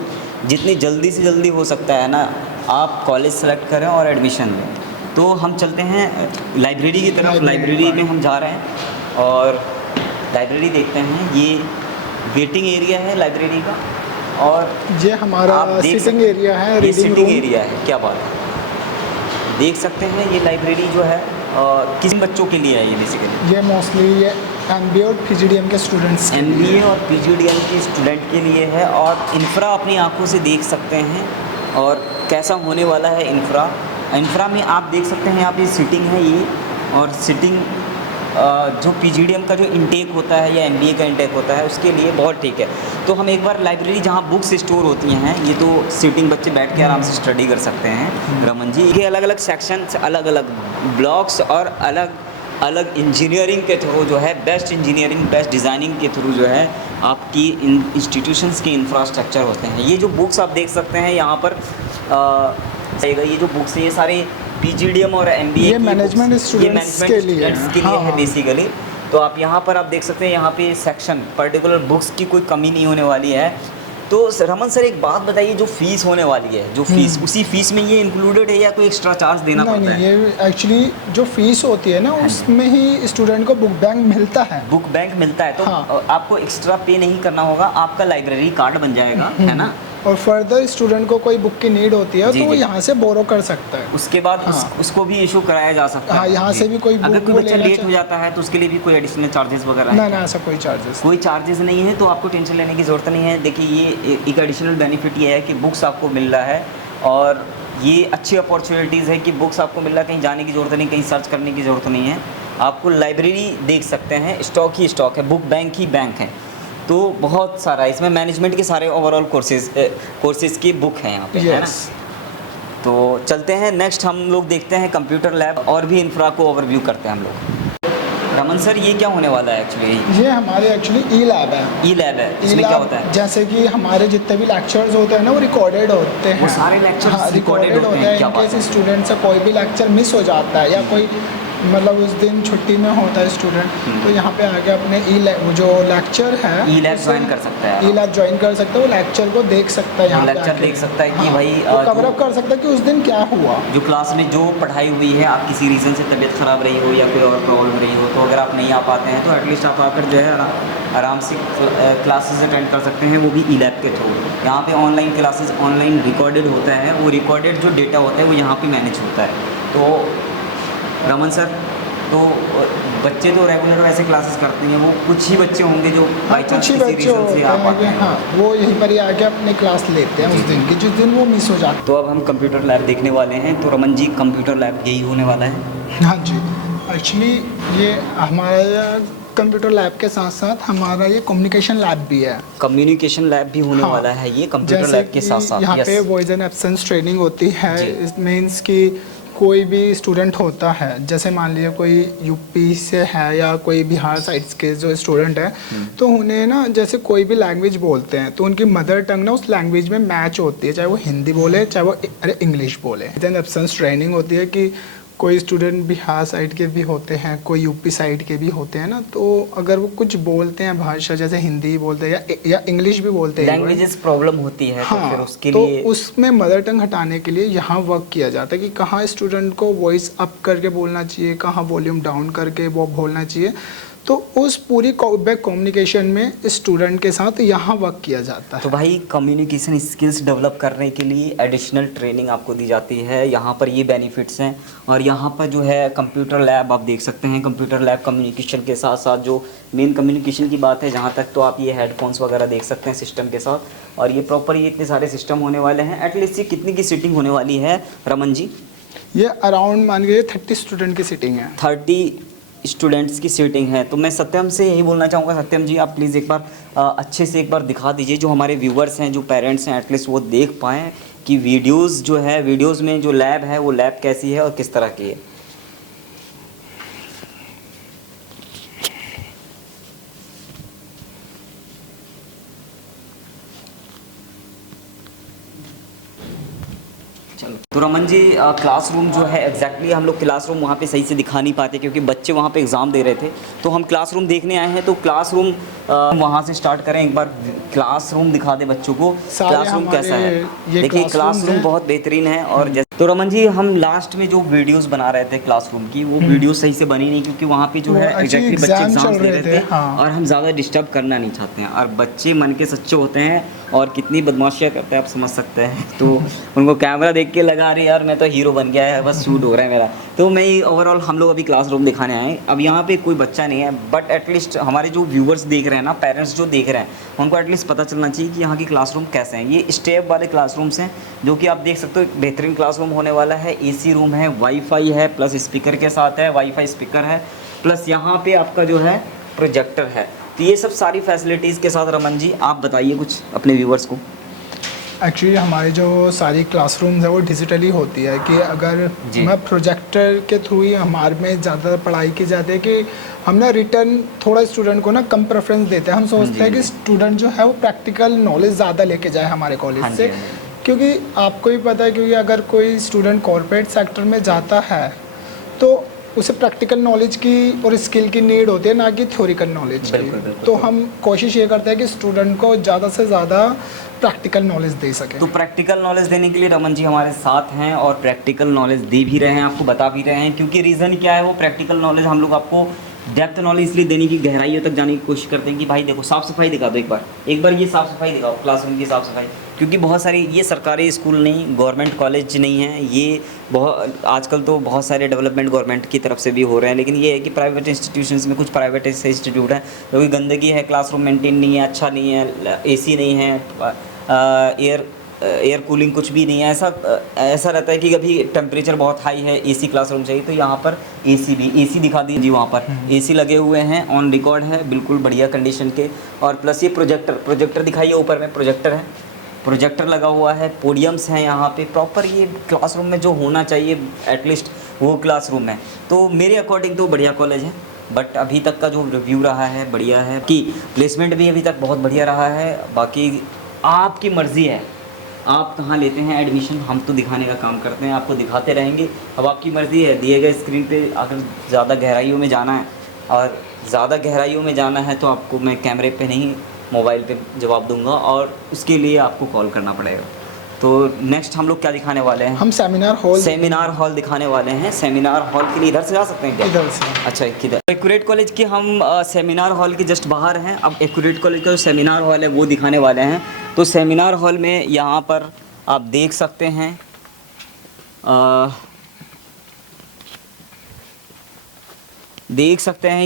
जितनी जल्दी से जल्दी हो सकता है ना, आप कॉलेज सेलेक्ट करें और एडमिशन लें। तो हम चलते हैं लाइब्रेरी की तरफ। लाइब्रेरी में हम जा रहे हैं और लाइब्रेरी देखते हैं। ये वेटिंग एरिया है लाइब्रेरी का, और ये हमारा आप देख सिटिंग सकते- एरिया है, ये रीडिंग सिटिंग रूम। एरिया है। क्या बात है, देख सकते हैं। ये लाइब्रेरी जो है किस बच्चों के लिए है ये बेसिकली? ये मोस्टली ये MBA और PGDM के स्टूडेंट्स के लिए। MBA और PGDM के स्टूडेंट के लिए है। और इंफ्रा अपनी आंखों से देख सकते हैं और कैसा होने वाला है इंफ्रा। इंफ्रा में आप देख सकते हैं यहाँ पे सिटिंग है ये, और सिटिंग जो PGDM का जो इंटेक होता है या MBA का इंटेक होता है उसके लिए बहुत ठीक है। तो हम एक बार लाइब्रेरी जहाँ बुक्स स्टोर होती हैं, ये तो सिटिंग बच्चे बैठ के आराम से स्टडी कर सकते हैं। रमन जी, ये अलग अलग सेक्शंस, अलग अलग ब्लॉक्स और अलग अलग इंजीनियरिंग के थ्रू जो है, बेस्ट इंजीनियरिंग बेस्ट डिज़ाइनिंग के थ्रू जो है आपकी इंस्टीट्यूशंस के इंफ्रास्ट्रक्चर होते हैं। ये जो बुक्स आप देख सकते हैं यहाँ पर ये जो बुक्स है ये सारे PGDM और MBA ये मैनेजमेंट स्टूडेंट्स के लिए है हाँ। बेसिकली। तो आप यहाँ पर आप देख सकते हैं, यहाँ पे सेक्शन पर्टिकुलर बुक्स की कोई कमी नहीं होने वाली है। तो रमन सर, एक बात बताइए, जो फीस होने वाली है, जो फीस उसी फीस में ये इंक्लूडेड है या कोई एक्स्ट्रा चार्ज देना नहीं पड़ता नहीं, है? ये एक्चुअली जो फीस होती है ना, उसमें ही स्टूडेंट को बुक बैंक मिलता है। बुक बैंक मिलता है, तो हाँ। आपको एक्स्ट्रा पे नहीं करना होगा, आपका लाइब्रेरी कार्ड बन जाएगा, है ना? और फर्दर स्टूडेंट को कोई बुक की नीड होती है जी, तो वो जी। यहाँ से बोरो कर सकता है। उसके बाद हाँ। उसको भी इशू कराया जा सकता है। हाँ, यहाँ जी। से भी कोई अगर बुक कोई वो बच्चा लेना लेट हो चाहे- जाता है तो उसके लिए भी कोई एडिशनल चार्जेस वगैरह ना है? ना, ऐसा कोई चार्जेस कोई चार्जेस नहीं है, तो आपको टेंशन लेने की ज़रूरत नहीं है। देखिए, ये एक एडिशनल बेनिफिट ये है कि बुक्स आपको मिल रहा है, और ये अच्छी अपॉर्चुनिटीज़ है कि बुक्स आपको मिल रहा है, कहीं जाने की ज़रूरत नहीं, कहीं सर्च करने की ज़रूरत नहीं है। आपको लाइब्रेरी देख सकते हैं, स्टॉक ही स्टॉक है, बुक बैंक ही बैंक है। तो बहुत सारा इसमें मैनेजमेंट के सारे ओवरऑल कोर्सेज की बुक हैं यहाँ पे, है ना? तो चलते हैं नेक्स्ट, हम लोग देखते हैं कंप्यूटर लैब, और भी इंफ्रा को ओवरव्यू करते हैं हम लोग। रमन सर, ये क्या होने वाला है एक्चुअली? ये हमारे एक्चुअली E-लैब है। E-लैब है, इसमें क्या होता है? जैसे कि हमारे जितने भी लेक्चर्स होते हैं ना, वो रिकॉर्डेड होते हैं। वो सारे lectures हाँ, recorded recorded होते हैं, क्या इन बात केस है? स्टूडेंट से कोई भी लेक्चर मिस हो जाता है, या कोई मतलब उस दिन छुट्टी में होता है स्टूडेंट, तो यहाँ पे आके अपने वो जो लेक्चर है E-लैब ज्वाइन कर सकता है। E-लैब ज्वाइन कर सकता है, वो लेक्चर को देख सकता है। यहाँ पे लेक्चर आके। देख सकता है कि हाँ, भाई वो कवर जो- अप कर सकता है कि उस दिन क्या हुआ। जो क्लास में जो पढ़ाई हुई है, आप किसी रीज़न से तबीयत ख़राब रही हो या कोई और प्रॉब्लम रही हो, तो अगर आप नहीं आ पाते हैं तो एटलीस्ट आप आकर जो है आराम से क्लासेस अटेंड कर सकते हैं, वो भी E-लैब के थ्रू। यहाँ पे ऑनलाइन क्लासेस ऑनलाइन रिकॉर्डेड होता है, वो रिकॉर्डेड जो डेटा होता है वो यहाँ पे मैनेज होता है। तो रमन सर, तो बच्चे तो रेगुलर वैसे क्लासेस करते हैं, वो कुछ ही बच्चे होंगे जो बाई चांस कुछ ही किसी बच्चे रीज़न होते से आ हैं पाते कि हैं। हाँ, वो यहीं पर ही आके अपने क्लास लेते हैं उस दिन की, जिस दिन वो मिस हो जाता तो अब हम कंप्यूटर लैब देखने वाले हैं। तो रमन जी, कंप्यूटर लैब यही होने वाला है? है। हाँ जी, एक्चुअली ये हमारा कंप्यूटर लैब के साथ साथ हमारा ये कम्युनिकेशन लैब भी है। कम्युनिकेशन लैब भी होने हाँ। वाला है ये कंप्यूटर जैसे लैब के कि साथ साथ। यहाँ पे yes. Voice and absence training होती है। जी। इट मीन्स कि कोई भी स्टूडेंट होता है, जैसे मान लीजिए कोई यूपी से है या कोई बिहार साइड के जो स्टूडेंट है, तो उन्हें ना जैसे कोई भी लैंग्वेज बोलते हैं तो उनकी मदर टंग ना उस लैंग्वेज में मैच होती है, चाहे वो हिंदी बोले चाहे वो इंग्लिश बोले। देन एब्सेंस ट्रेनिंग होती है कि कोई स्टूडेंट बिहार साइड के भी होते हैं, कोई यूपी साइड के भी होते हैं ना, तो अगर वो कुछ बोलते हैं भाषा, जैसे हिंदी बोलते हैं या इंग्लिश भी बोलते हैं, लैंग्वेजेस प्रॉब्लम होती है, तो फिर हाँ, उसके तो लिए उसमें मदर टंग हटाने के लिए यहाँ वर्क किया जाता है कि कहाँ स्टूडेंट को वॉइस अप करके बोलना चाहिए, कहाँ वॉल्यूम डाउन करके वो बोलना चाहिए। तो उस पूरी बैक कम्युनिकेशन में स्टूडेंट के साथ यहाँ वर्क किया जाता है। तो भाई कम्युनिकेशन स्किल्स डेवलप करने के लिए एडिशनल ट्रेनिंग आपको दी जाती है, यहाँ पर ये बेनिफिट्स हैं। और यहाँ पर जो है कंप्यूटर लैब आप देख सकते हैं, कंप्यूटर लैब कम्युनिकेशन के साथ साथ जो मेन कम्युनिकेशन की बात है जहाँ तक, तो आप ये हेडफोन्स वगैरह देख सकते हैं सिस्टम के साथ। और ये प्रॉपर ये इतने सारे सिस्टम होने वाले हैं। एटलीस्ट ये कितनी की सीटिंग होने वाली है रमन जी? ये अराउंड मान के 30 स्टूडेंट की सीटिंग है। 30 स्टूडेंट्स की सीटिंग है। तो मैं सत्यम से यही बोलना चाहूँगा, सत्यम जी आप प्लीज़ एक बार अच्छे से एक बार दिखा दीजिए, जो हमारे व्यूवर्स हैं, जो पेरेंट्स हैं, एटलीस्ट वो देख पाएँ कि वीडियोस जो है, वीडियोस में जो लैब है वो लैब कैसी है और किस तरह की है। चलो, तो रमन जी क्लासरूम जो है एग्जैक्टली हम लोग क्लासरूम वहाँ पे सही से दिखा नहीं पाते क्योंकि बच्चे वहाँ पे एग्ज़ाम दे रहे थे। तो हम क्लासरूम देखने आए हैं, तो क्लासरूम वहाँ से स्टार्ट करें, एक बार क्लासरूम दिखा दे बच्चों को क्लासरूम कैसा है। देखिए क्लासरूम बहुत बेहतरीन है। और जैसे तो रमन जी हम लास्ट में जो वीडियोस बना रहे थे क्लासरूम की, वो वीडियो सही से बनी नहीं क्योंकि वहाँ पे जो है एग्जैक्टली बच्चे एग्जाम दे रहे थे। हाँ। और हम ज़्यादा डिस्टर्ब करना नहीं चाहते हैं, और बच्चे मन के सच्चे होते हैं और कितनी बदमाशियाँ करते हैं आप समझ सकते हैं। तो उनको कैमरा देख के लगा रही यार मैं तो हीरो बन गया है, बस शूट हो रहा है मेरा। तो मैं ओवरऑल हम लोग अभी क्लासरूम दिखाने आए। अब यहाँ पे कोई बच्चा नहीं है, बट एटलीस्ट हमारे जो व्यूवर्स देख रहे हैं ना, पेरेंट्स जो देख रहे हैं, उनको एटलीस्ट पता चलना चाहिए कि यहाँ की क्लासरूम कैसे हैं। ये स्टेप वाले क्लासरूम्स हैं जो कि आप देख सकते हो, एक बेहतरीन क्लासरूम होने वाला है। एसी रूम है, वाईफाई है, प्लस स्पीकर के साथ है, वाईफाई स्पीकर है, प्लस यहाँ पे आपका जो है प्रोजेक्टर है। तो ये सब सारी फैसिलिटीज़ के साथ रमन जी आप बताइए कुछ अपने व्यूवर्स को। एक्चुअली हमारी जो सारी क्लासरूम्स है वो डिजिटली होती है कि अगर मैं प्रोजेक्टर के थ्रू ही हमारे में ज़्यादा पढ़ाई की जाती है कि हम ना रिटर्न थोड़ा स्टूडेंट को ना कम प्रेफरेंस देते हैं। हम सोचते हैं कि स्टूडेंट जो है वो प्रैक्टिकल नॉलेज ज़्यादा लेके जाए हमारे कॉलेज से, क्योंकि आपको ही पता है क्योंकि अगर कोई स्टूडेंट कॉर्पोरेट सेक्टर में जाता है तो उसे प्रैक्टिकल नॉलेज की और स्किल की नीड होती है, ना कि थ्योरिकल नॉलेज की। तो हम कोशिश ये करते हैं कि स्टूडेंट को ज़्यादा से ज़्यादा प्रैक्टिकल नॉलेज दे सके। तो प्रैक्टिकल नॉलेज देने के लिए रमन जी हमारे साथ हैं और प्रैक्टिकल नॉलेज दे भी रहे हैं, आपको बता भी रहे हैं। क्योंकि रीज़न क्या है, वो प्रैक्टिकल नॉलेज हम लोग आपको डेप्थ नॉलेज इसलिए देने की, गहराइयों तक जाने की कोशिश करते हैं कि भाई देखो साफ़ सफाई दिखा दो, एक बार ये साफ़ सफाई दिखाओ, क्लासरूम की साफ़ सफाई। क्योंकि बहुत सारी ये सरकारी स्कूल नहीं, गवर्नमेंट कॉलेज नहीं है ये, बहुत आजकल तो बहुत सारे डेवलपमेंट गवर्नमेंट की तरफ से भी हो रहे हैं। लेकिन ये है कि प्राइवेट इंस्टीट्यूशंस में कुछ प्राइवेट ऐसे इंस्टीट्यूट हैं क्योंकि गंदगी है, क्लासरूम मेंटेन नहीं है, अच्छा नहीं है, एसी नहीं है, एयर कूलिंग कुछ भी नहीं है। ऐसा रहता है कि कभी टेम्परेचर बहुत हाई है, एसी क्लासरूम चाहिए, तो यहाँ पर एसी दिखा दीजिए। वहाँ पर एसी लगे हुए हैं, ऑन रिकॉर्ड है, बिल्कुल बढ़िया कंडीशन के। और प्लस ये प्रोजेक्टर दिखाइए, ऊपर में प्रोजेक्टर है, प्रोजेक्टर लगा हुआ है, पोडियम्स हैं यहाँ पे। प्रॉपर ये क्लासरूम में जो होना चाहिए एटलीस्ट वो क्लासरूम है। तो मेरे अकॉर्डिंग तो बढ़िया कॉलेज है, बट अभी तक का जो रिव्यू रहा है बढ़िया है, कि प्लेसमेंट भी अभी तक बहुत बढ़िया रहा है। बाकी आपकी मर्ज़ी है, आप कहाँ लेते हैं एडमिशन, हम तो दिखाने का काम करते हैं, आपको दिखाते रहेंगे। अब आपकी मर्ज़ी है, दिए गए स्क्रीन पे अगर ज़्यादा गहराइयों में जाना है, और ज़्यादा गहराइयों में जाना है तो आपको मैं कैमरे पे नहीं मोबाइल पे जवाब दूंगा, और उसके लिए आपको कॉल करना पड़ेगा। तो नेक्स्ट हम लोग क्या दिखाने वाले हैं? हम सेमिनार हॉल दिखाने वाले हैं। सेमिनार हॉल के लिए इधर से जा सकते हैं क्या? इधर से। अच्छा, किधर? एक्यूरेट कॉलेज के हम सेमिनार हॉल के जस्ट बाहर हैं। अब एक्यूरेट कॉलेज का जो सेमिनार हॉल है वो दिखाने वाले हैं। तो सेमिनार हॉल में यहाँ पर आप देख सकते हैं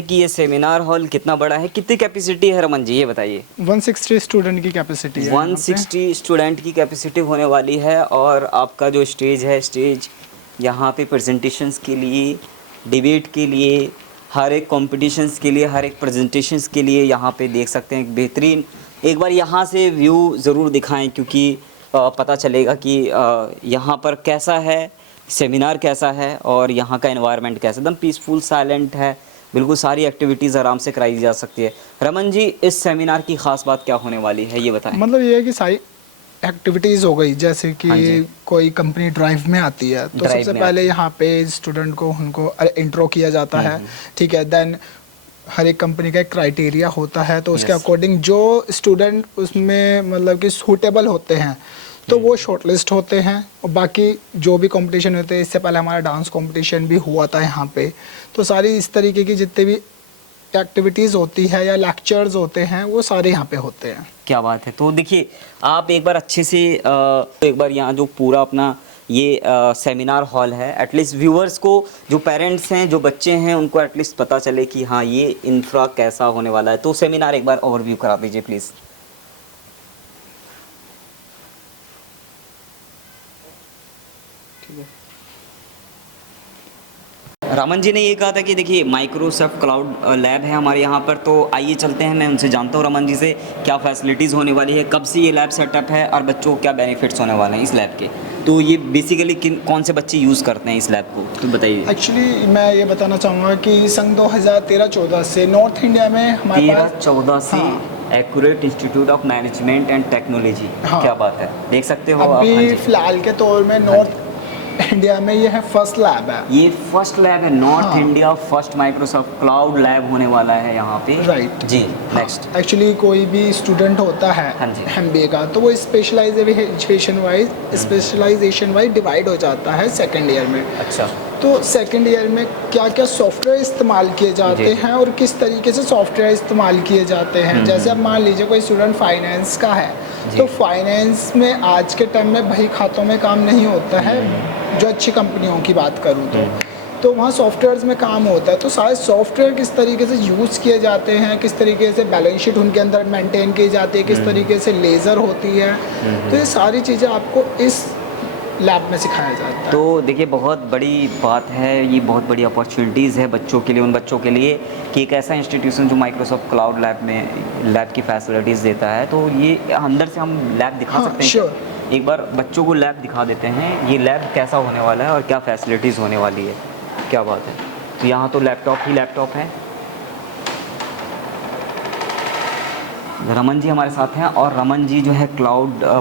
कि ये सेमिनार हॉल कितना बड़ा है, कितनी कैपेसिटी है रमन जी ये बताइए? 160 स्टूडेंट की कैपेसिटी है। 160 स्टूडेंट की कैपेसिटी होने वाली है। और आपका जो स्टेज है, स्टेज यहाँ पे प्रेजेंटेशंस के लिए, डिबेट के लिए, हर एक कॉम्पिटिशन्स के लिए, हर एक प्रेजेंटेशंस के लिए यहाँ पे देख सकते हैं बेहतरीन। एक बार यहाँ से व्यू ज़रूर दिखाएं क्योंकि पता चलेगा कि यहाँ पर कैसा है, सेमिनार कैसा है और यहाँ का एनवायरनमेंट कैसा, एकदम पीसफुल, साइलेंट है, बिल्कुल सारी एक्टिविटीज़ आराम से कराई जा सकती है। रमन जी इस सेमिनार की ख़ास बात क्या होने वाली है ये बताएं? मतलब ये है कि सारी एक्टिविटीज़ हो गई, जैसे कि कोई कंपनी ड्राइव में आती है तो सबसे पहले यहाँ पे स्टूडेंट को उनको इंट्रो किया जाता है, ठीक है। देन हर एक कंपनी का एक क्राइटेरिया होता है, तो उसके अकॉर्डिंग जो स्टूडेंट उसमें मतलब कि सूटेबल होते हैं तो वो शॉर्टलिस्ट होते हैं। और बाकी जो भी कंपटीशन होते हैं, इससे पहले हमारा डांस कंपटीशन भी हुआ था यहाँ पे, तो सारी इस तरीके की जितने भी एक्टिविटीज़ होती है या लेक्चर्स होते हैं वो सारे यहाँ पे होते हैं। क्या बात है। तो देखिए आप एक बार अच्छे से एक बार यहाँ जो पूरा अपना ये सेमिनार हॉल है, एटलीस्ट व्यूअर्स को, जो पेरेंट्स हैं, जो बच्चे हैं, उनको एटलीस्ट पता चले कि हाँ ये इंफ्रा कैसा होने वाला है। तो सेमिनार एक बार ओवरव्यू करा दीजिए प्लीज़। रामन जी ने ये कहा था कि देखिए माइक्रोसॉफ्ट क्लाउड लैब है हमारे यहाँ पर, तो आइए चलते हैं, मैं उनसे जानता हूँ रमन जी से क्या फैसिलिटीज़ होने वाली है, कब से ये लैब सेटअप है और बच्चों को क्या बेनिफिट्स होने वाले हैं इस लैब के। तो ये बेसिकली कौन से बच्चे यूज़ करते हैं इस लैब को, तो बताइए। एक्चुअली मैं ये बताना चाहूँगा कि सन 2013-14 से नॉर्थ इंडिया में हमारे पास 13-14 से हाँ। Accurate institute of management and technology. हाँ। क्या बात है, देख सकते हो आप। हाँ अभी जी। फिलहाल के तौर में नॉर्थ इंडिया में ये है फर्स्ट लैब है। ये फर्स्ट लैब है नॉर्थ हाँ। India, first Microsoft cloud lab होने वाला है यहाँ पे। राइट जी नेक्स्ट। एक्चुअली कोई भी स्टूडेंट होता है हाँ जी। MBA का, तो वो स्पेशलाइजेशन वाइज डिवाइड हो जाता है सेकेंड ईयर में। अच्छा। तो सेकेंड ईयर में क्या क्या सॉफ्टवेयर इस्तेमाल किए जाते जी। हैं और किस तरीके से सॉफ्टवेयर इस्तेमाल किए जाते हैं। जैसे अब मान लीजिए कोई स्टूडेंट फाइनेंस का है, जी। तो फाइनेंस में आज के टाइम में बही खातों में काम नहीं होता है, जो अच्छी कंपनियों की बात करूँ तो वहाँ सॉफ्टवेयर्स में काम होता है। तो सारे सॉफ्टवेयर किस तरीके से यूज़ किए जाते हैं, किस तरीके से बैलेंस शीट उनके अंदर मेंटेन की जाती है, किस तरीके से लेज़र होती है, तो ये सारी चीज़ें आपको इस लैब में सिखाया जाता है। तो देखिए बहुत बड़ी बात है, ये बहुत बड़ी अपॉर्चुनिटीज़ है बच्चों के लिए, उन बच्चों के लिए कि एक ऐसा इंस्टीट्यूशन जो माइक्रोसॉफ्ट क्लाउड लैब की फैसिलिटीज़ देता है। तो ये अंदर से हम लैब दिखा हाँ, सकते हैं श्योर। क्या? एक बार बच्चों को लैब दिखा देते हैं, ये लैब कैसा होने वाला है और क्या फैसिलिटीज़ होने वाली है। क्या बात है। तो यहाँ तो लैपटॉप ही लैपटॉप है। रमन जी हमारे साथ हैं और रमन जी जो है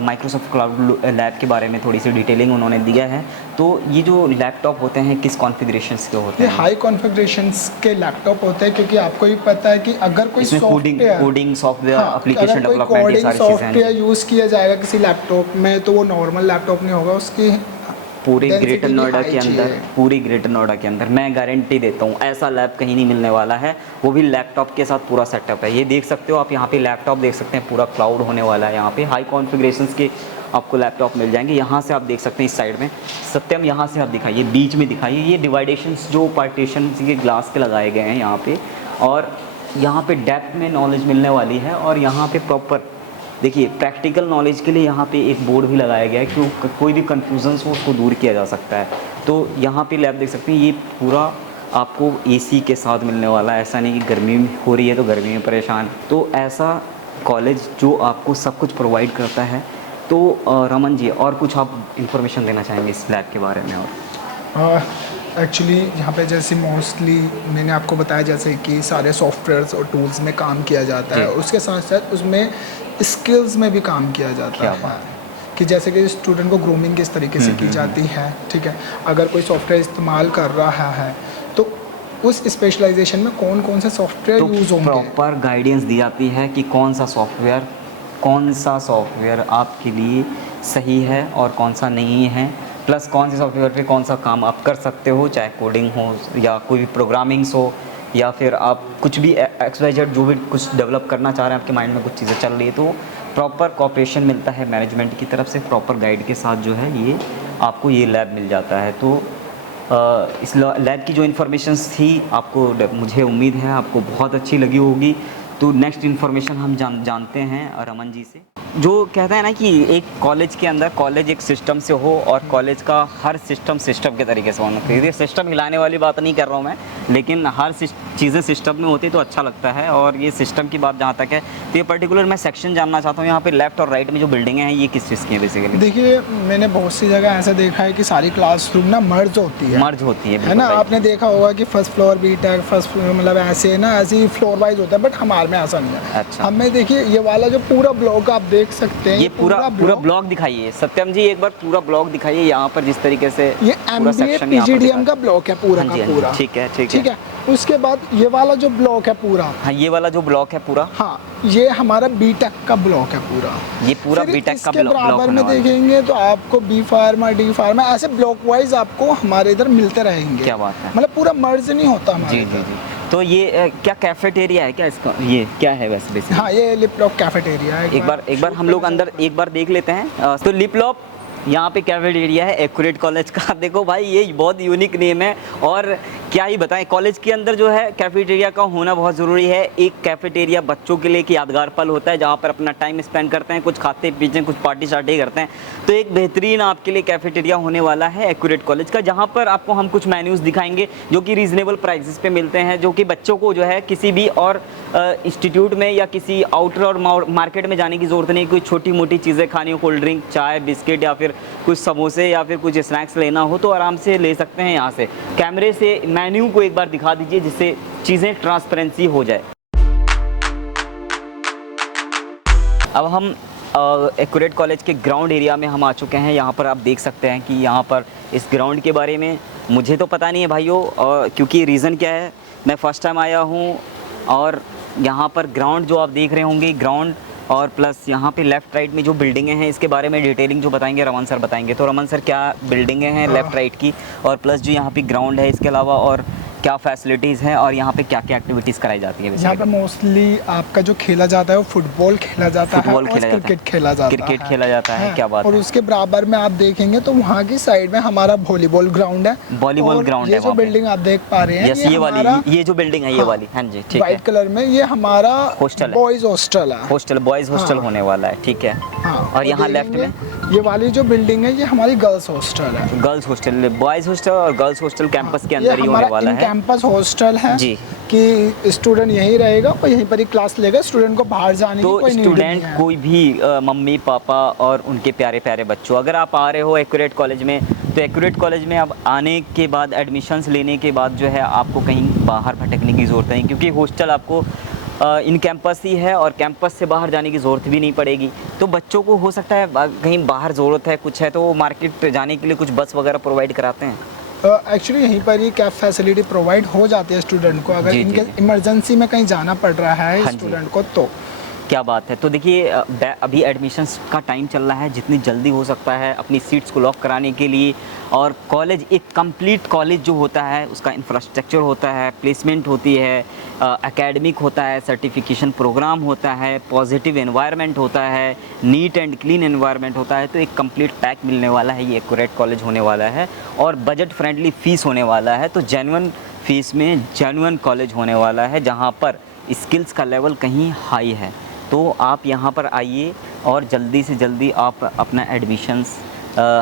माइक्रोसॉफ्ट क्लाउड लैब के बारे में थोड़ी सी डिटेलिंग उन्होंने दिया है। तो ये जो लैपटॉप होते हैं किस कॉन्फ़िगरेशंस के होते ये हैं? हाई कॉन्फ़िगरेशंस के लैपटॉप होते हैं, क्योंकि आपको भी पता है कि अगर कोई इसमें कोडिंग सॉफ्टवेयर, एप्लीकेशन अगर कोई डेवलपमेंट, ये कोडिंग सारी चीज़ें सॉफ्टवेयर हैं। यूज़ किया जाएगा किसी लैपटॉप में, तो वो नॉर्मल लैपटॉप नहीं होगा, उसकी पूरी density ग्रेटर भी नोएडा high के अंदर, चाहिए। पूरी ग्रेटर नोएडा के अंदर मैं गारंटी देता हूँ ऐसा लैब कहीं नहीं मिलने वाला है, वो भी लैपटॉप के साथ पूरा सेटअप है। ये देख सकते हो आप, यहाँ पे लैपटॉप देख सकते हैं, पूरा क्लाउड होने वाला है। यहाँ पे हाई कॉन्फ़िगरेशंस के आपको लैपटॉप मिल जाएंगे। यहाँ से आप देख सकते हैं इस साइड में, सत्यम यहाँ से आप दिखाइए, बीच में दिखाइए, ये डिवाइडेशंस जो पार्टीशन के ग्लास के लगाए गए हैं यहाँ पे, और यहाँ पे डेप्थ में नॉलेज मिलने वाली है। और यहाँ पे प्रॉपर देखिए प्रैक्टिकल नॉलेज के लिए यहाँ पे एक बोर्ड भी लगाया गया है कि कोई भी कन्फ्यूजन्स हो उसको दूर किया जा सकता है। तो यहाँ पे लैब देख सकते हैं, ये पूरा आपको एसी के साथ मिलने वाला है। ऐसा नहीं कि गर्मी हो रही है तो गर्मी में परेशान, तो ऐसा कॉलेज जो आपको सब कुछ प्रोवाइड करता है। तो रमन जी और कुछ आप इंफॉर्मेशन देना चाहेंगे इस लैब के बारे में? और एक्चुअली यहाँ पे जैसे मोस्टली मैंने आपको बताया जैसे कि सारे सॉफ्टवेयर्स और टूल्स में काम किया जाता है, उसके साथ साथ उसमें स्किल्स में भी काम किया जाता है कि जैसे कि स्टूडेंट को ग्रूमिंग किस तरीके से की जाती है। ठीक है, अगर कोई सॉफ्टवेयर इस्तेमाल कर रहा है तो उस स्पेशलाइजेशन में कौन कौन से सॉफ्टवेयर यूज़ होंगे, प्रॉपर गाइडेंस दी जाती है कि कौन सा सॉफ्टवेयर आपके लिए सही है और कौन सा नहीं है, प्लस कौन से सॉफ्टवेयर पे कौन सा काम आप कर सकते हो, चाहे कोडिंग हो या कोई भी प्रोग्रामिंग्स हो, या फिर आप कुछ भी XYZ जो भी कुछ डेवलप करना चाह रहे हैं, आपके माइंड में कुछ चीज़ें चल रही है, तो प्रॉपर कोऑपरेशन मिलता है मैनेजमेंट की तरफ से, प्रॉपर गाइड के साथ जो है ये आपको ये लैब मिल जाता है। तो इस लैब की जो इन्फॉर्मेशंस थी आपको, मुझे उम्मीद है आपको बहुत अच्छी लगी होगी। तो नेक्स्ट इन्फॉर्मेशन हम जानते हैं रमन जी से, जो कहता है ना कि एक कॉलेज के अंदर कॉलेज एक सिस्टम से हो और कॉलेज का हर सिस्टम के तरीके से होना चाहिए। सिस्टम हिलाने वाली बात नहीं कर रहा हूँ मैं, लेकिन हर चीज़ें सिस्टम में होती तो अच्छा लगता है। और ये सिस्टम की बात जहाँ तक है तो ये पर्टिकुलर मैं सेक्शन जानना चाहता हूँ, यहाँ पे लेफ्ट और राइट में जो बिल्डिंगें हैं ये किस चीज़ की है बेसिकली? देखिए मैंने बहुत सी जगह ऐसा देखा है कि सारी क्लासरूम ना मर्ज होती है है ना। आपने देखा होगा कि first floor B.Tech, first floor मतलब ऐसे ना, ऐसे ही फ्लोर वाइज होता है, बट हमारे में ऐसा नहीं है। अच्छा। हमें देखिए ये वाला जो पूरा ब्लॉक आप देख सकते हैं, ये पूरा ब्लॉक दिखाइए सत्यम जी, एक बार पूरा ब्लॉक दिखाइए यहाँ पर जिस तरीके से ये MBA PGDM का ब्लॉक है पूरा का पूरा। ठीक है ठीक है। उसके बाद ये वाला जो ब्लॉक है पूरा, हाँ ये वाला जो ब्लॉक है पूरा, हाँ ये हमारा B.Tech का ब्लॉक है पूरा। ये पूरा फिर B.Tech का इसके ब्लॉक बराबर में देखेंगे तो आपको B फार्मा, D फार्मा ऐसे ब्लॉक वाइज आपको हमारे इधर मिलते रहेंगे। क्या बात है, मतलब पूरा मर्ज नहीं होता हमारे जी जी इधर। जी। तो ये क्या कैफेटेरिया है क्या इसका, ये क्या है वैसे बेसिकली? हाँ, ये लिप लॉक कैफेटेरिया है। एक बार हम लोग अंदर एक बार देख लेते हैं। तो लिप लॉक यहाँ पे कैफेटेरिया है एक्यूरेट कॉलेज का। देखो भाई ये बहुत यूनिक नेम है, और क्या ही बताएं, कॉलेज के अंदर जो है कैफेटेरिया का होना बहुत ज़रूरी है। एक कैफेटेरिया बच्चों के लिए एक यादगार पल होता है जहाँ पर अपना टाइम स्पेंड करते हैं, कुछ खाते पीते हैं, कुछ पार्टी शार्टी करते हैं। तो एक बेहतरीन आपके लिए कैफेटेरिया होने वाला है एक्यूरेट कॉलेज का, जहाँ पर आपको हम कुछ मेन्यूज़ दिखाएंगे जो कि रीज़नेबल प्राइसेस पे मिलते हैं, जो कि बच्चों को जो है किसी भी और इंस्टीट्यूट में या किसी आउटर और मार्केट में जाने की ज़रूरत नहीं। कोई छोटी मोटी चीज़ें खानी हो, कोल्ड ड्रिंक, चाय, बिस्किट या फिर कुछ समोसे या फिर कुछ स्नैक्स लेना हो तो आराम से ले सकते हैं यहाँ से। कैमरे से मेन्यू को एक बार दिखा दीजिए जिससे चीज़ें ट्रांसपेरेंसी हो जाए। अब हम एक्यूरेट कॉलेज के ग्राउंड एरिया में हम आ चुके हैं। यहाँ पर आप देख सकते हैं कि यहाँ पर इस ग्राउंड के बारे में मुझे तो पता नहीं है भाइयों, क्योंकि रीज़न क्या है, मैं फ़र्स्ट टाइम आया हूँ। और यहाँ पर ग्राउंड जो आप देख रहे होंगे, ग्राउंड और प्लस यहाँ पे लेफ़्ट राइट में जो बिल्डिंगें हैं इसके बारे में डिटेलिंग जो बताएंगे रमन सर बताएंगे। तो रमन सर क्या बिल्डिंगें हैं लेफ़्ट राइट की, और प्लस जो यहाँ पे ग्राउंड है इसके अलावा और क्या फैसिलिटीज़ हैं और यहाँ पे क्या क्या एक्टिविटीज़ कराई जाती है? यहाँ पे मोस्टली आपका जो खेला जाता है वो फुटबॉल खेला जाता है और क्रिकेट खेला जाता है। क्रिकेट खेला जाता है, क्या बात है। और उसके बराबर में आप देखेंगे तो वहाँ की साइड में हमारा वॉलीबॉल ग्राउंड है। वॉलीबॉल ग्राउंड है ये जो बिल्डिंग आप देख पा रहे हैं, ये वाली, ये जो बिल्डिंग है ये वाली, हाँ जी ठीक है, व्हाइट कलर में, ये हमारा हॉस्टल है, बॉयज हॉस्टल है, हॉस्टल बॉयज हॉस्टल होने वाला है, ठीक है। और यहाँ लेफ्ट में ये वाली जो बिल्डिंग है ये हमारी गर्ल्स हॉस्टल है। गर्ल्स हॉस्टल, बॉयज हॉस्टल और गर्ल्स हॉस्टल कैंपस के अंदर ही होने वाला है। कैंपस हॉस्टल है जी, कि स्टूडेंट यहीं रहेगा और यहीं पर ही क्लास लेगा। स्टूडेंट को बाहर जाने की कोई नीड नहीं है। स्टूडेंट कोई भी मम्मी पापा और उनके प्यारे प्यारे बच्चों, अगर आप आ रहे हो एक्यूरेट कॉलेज में, तो एक्यूरेट कॉलेज में अब आने के बाद एडमिशन्स लेने के बाद जो है आपको कहीं बाहर भटकने की ज़रूरत नहीं, क्योंकि हॉस्टल आपको इन कैंपस ही है और कैंपस से बाहर जाने की ज़रूरत भी नहीं पड़ेगी। तो बच्चों को हो सकता है कहीं बाहर ज़रूरत है कुछ है तो मार्केट जाने के लिए कुछ बस वगैरह प्रोवाइड कराते हैं। एक्चुअली यहीं पर ही कैब फैसिलिटी प्रोवाइड हो जाती है स्टूडेंट को, अगर इनके इमरजेंसी में कहीं जाना पड़ रहा है स्टूडेंट को तो। क्या बात है। तो देखिए अभी एडमिशन्स का टाइम चल रहा है, जितनी जल्दी हो सकता है अपनी सीट्स को लॉक कराने के लिए। और कॉलेज एक कंप्लीट कॉलेज जो होता है उसका इंफ्रास्ट्रक्चर होता है, प्लेसमेंट होती है, एकेडमिक होता है, सर्टिफिकेशन प्रोग्राम होता है, पॉजिटिव एनवायरनमेंट होता है, नीट एंड क्लीन एनवायरनमेंट होता है। तो एक कंप्लीट पैक मिलने वाला है, ये एक्यूरेट कॉलेज होने वाला है और बजट फ्रेंडली फ़ीस होने वाला है। तो जेन्युइन फ़ीस में जेन्युइन कॉलेज होने वाला है जहाँ पर स्किल्स का लेवल कहीं हाई है। तो आप यहाँ पर आइए और जल्दी से जल्दी आप अपना एडमिशन्स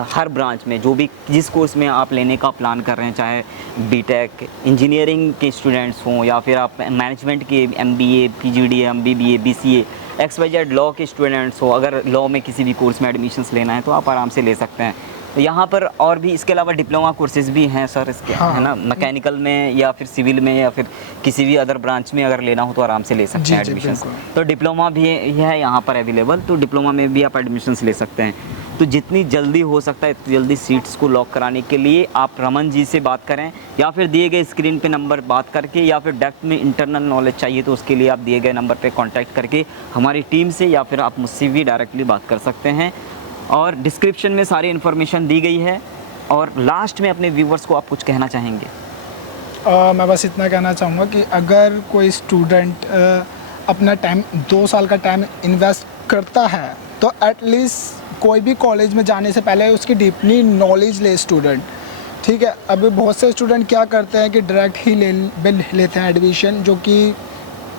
हर ब्रांच में जो भी जिस कोर्स में आप लेने का प्लान कर रहे हैं, चाहे बीटेक इंजीनियरिंग के स्टूडेंट्स हों या फिर आप मैनेजमेंट के MBA PGD MBBA BCA XYZ law के स्टूडेंट्स हो, अगर लॉ में किसी भी कोर्स में एडमिशन्स लेना है तो आप आराम से ले सकते हैं। तो यहाँ पर और भी इसके अलावा डिप्लोमा कोर्सेज भी हैं सर इसके, है ना, मैकेनिकल में या फिर सिविल में या फिर किसी भी अदर ब्रांच में अगर लेना हो तो आराम से ले सकते हैं एडमिशन्स। तो डिप्लोमा भी है यहाँ पर अवेलेबल, तो डिप्लोमा में भी आप एडमिशन्स ले सकते हैं। तो जितनी जल्दी हो सकता है इतनी जल्दी सीट्स को लॉक कराने के लिए आप रमन जी से बात करें या फिर दिए गए स्क्रीन पे नंबर बात करके, या फिर डेप्थ में इंटरनल नॉलेज चाहिए तो उसके लिए आप दिए गए नंबर पे कांटेक्ट करके हमारी टीम से या फिर आप मुझसे भी डायरेक्टली बात कर सकते हैं। और डिस्क्रिप्शन में सारी इन्फॉर्मेशन दी गई है। और लास्ट में अपने व्यूवर्स को आप कुछ कहना चाहेंगे? मैं बस इतना कहना चाहूँगा कि अगर कोई स्टूडेंट अपना टाइम 2 साल का टाइम इन्वेस्ट करता है तो एटलीस्ट कोई भी कॉलेज में जाने से पहले उसकी डीपली नॉलेज ले स्टूडेंट, ठीक है। अभी बहुत से स्टूडेंट क्या करते हैं कि डायरेक्ट ही लेते हैं एडमिशन, जो कि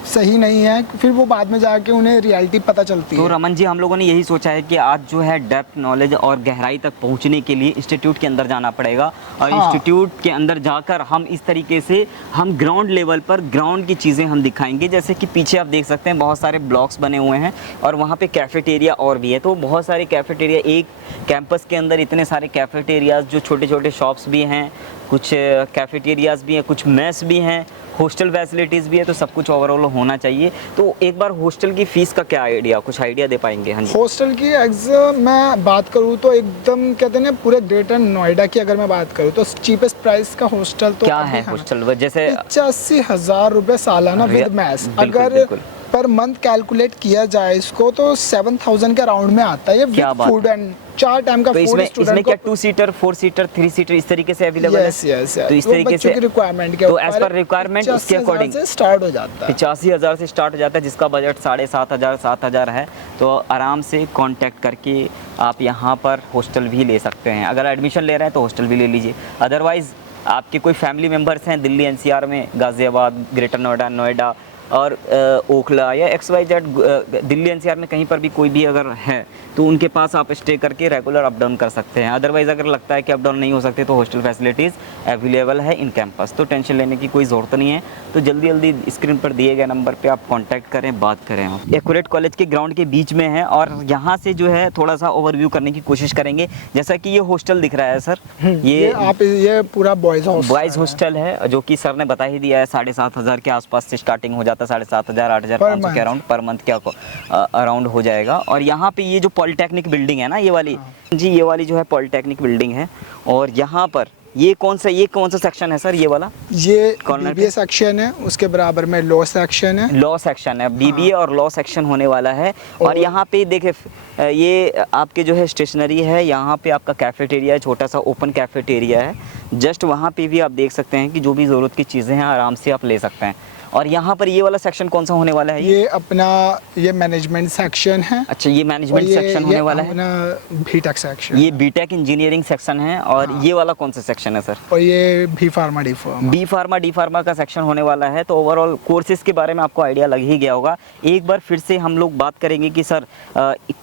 सही नहीं है, फिर वो बाद में जाके उन्हें रियलिटी पता चलती है। तो रमन जी हम लोगों ने यही सोचा है कि आज जो है डेप्थ नॉलेज और गहराई तक पहुंचने के लिए इंस्टीट्यूट के अंदर जाना पड़ेगा और इंस्टीट्यूट के अंदर जाकर हम इस तरीके से हम ग्राउंड लेवल पर ग्राउंड की चीज़ें हम दिखाएंगे। जैसे कि पीछे आप देख सकते हैं बहुत सारे ब्लॉक्स बने हुए हैं और वहाँ पे कैफेटेरिया और भी है। तो बहुत सारे कैफेटेरिया, एक कैंपस के अंदर इतने सारे कैफेटेरियाज, जो छोटे छोटे शॉप्स भी हैं, कुछ कैफेटेरियाज भी हैं, कुछ मेस भी हैं, हॉस्टल फैसिलिटीज़ भी है। तो सब कुछ ओवरऑल होना चाहिए। तो एक बार हॉस्टल की फ़ीस का क्या आइडिया, कुछ आइडिया दे पाएंगे? हाँ जी। हॉस्टल की मैं बात करूँ तो एकदम कहते हैं ना पूरे ग्रेटर नोएडा की अगर मैं बात करूँ तो चीपेस्ट प्राइस का हॉस्टल तो क्या है हॉस्टल? जैसे 85,000 रुपये सालाना विद मैस। अगर पर मंथ कैलकुलेट किया जाए इसको तो 7,000 के अराउंड में आता है ये क्या विद बात फूड एंड 4 टाइम का तो फूड इसमें स्टूडेंट क्या को 2 सीटर 4 सीटर 3 सीटर इस तरीके से अवेलेबल है? यस यस तो इस तरीके से रिक्वायरमेंट के तो एज पर रिक्वायरमेंट उसके 85,000 अकॉर्डिंग से स्टार्ट हो जाता है। 85,000 से स्टार्ट हो जाता है, जिसका बजट 7,500 7,000 है। तो आराम से कांटेक्ट करके आप यहाँ पर हॉस्टल भी ले सकते हैं। अगर एडमिशन ले रहे हैं तो हॉस्टल भी ले लीजिए, अदरवाइज़ आपके कोई फैमिली मेम्बर्स हैं दिल्ली एनसीआर में, गाज़ियाबाद, ग्रेटर नोएडा, नोएडा और ओखला या XYZ दिल्ली एनसीआर में कहीं पर भी कोई भी अगर है तो उनके पास आप स्टे करके रेगुलर अप डाउन कर सकते हैं। अदरवाइज़ अगर लगता है कि अप डाउन नहीं हो सकते तो हॉस्टल फैसिलिटीज़ अवेलेबल है इन कैंपस, तो टेंशन लेने की कोई ज़रूरत नहीं है। तो जल्दी जल्दी स्क्रीन पर दिए गए नंबर पे आप कांटेक्ट करें, बात करें। एक्यूरेट कॉलेज के ग्राउंड के बीच में है और यहाँ से जो है थोड़ा सा ओवरव्यू करने की कोशिश करेंगे। जैसा कि ये हॉस्टल दिख रहा है सर, ये पूरा बॉयज़ हॉस्टल है जो कि सर ने बता ही दिया है, 7,500 के आसपास से स्टार्टिंग हो जाता है, 7,500 8,500 के अराउंड पर मंथ क्या अराउंड हो जाएगा। और यहाँ पे ये जो पॉलिटेक्निक बिल्डिंग है ना, ये वाली जी, ये वाली जो है पॉलिटेक्निक बिल्डिंग है। और यहाँ पर ये कौन सा सेक्शन है सर? ये वाला ये कॉर्नर BBA सेक्शन है, उसके बराबर में लॉ सेक्शन है। लॉ सेक्शन है, BBA और लॉ सेक्शन होने वाला है। और यहाँ पे देखिए ये आपके जो है स्टेशनरी है, यहाँ पे आपका कैफेटेरिया है, छोटा सा ओपन कैफेटेरिया है। जस्ट वहाँ पे भी आप देख सकते हैं कि जो भी ज़रूरत की चीज़ें हैं आराम से आप ले सकते हैं। और यहाँ पर ये वाला सेक्शन कौन सा होने वाला है? ये अपना ये मैनेजमेंट सेक्शन है। अच्छा, ये मैनेजमेंट सेक्शन होने वाला है। अपना बीटेक सेक्शन, ये बीटेक इंजीनियरिंग सेक्शन है। और ये वाला कौन सा सेक्शन है सर? और ये बी फार्मा डी फार्मा का सेक्शन होने वाला है। तो ओवरऑल कोर्सेज के बारे में आपको आइडिया लग ही गया होगा। एक बार फिर से हम लोग बात करेंगे कि सर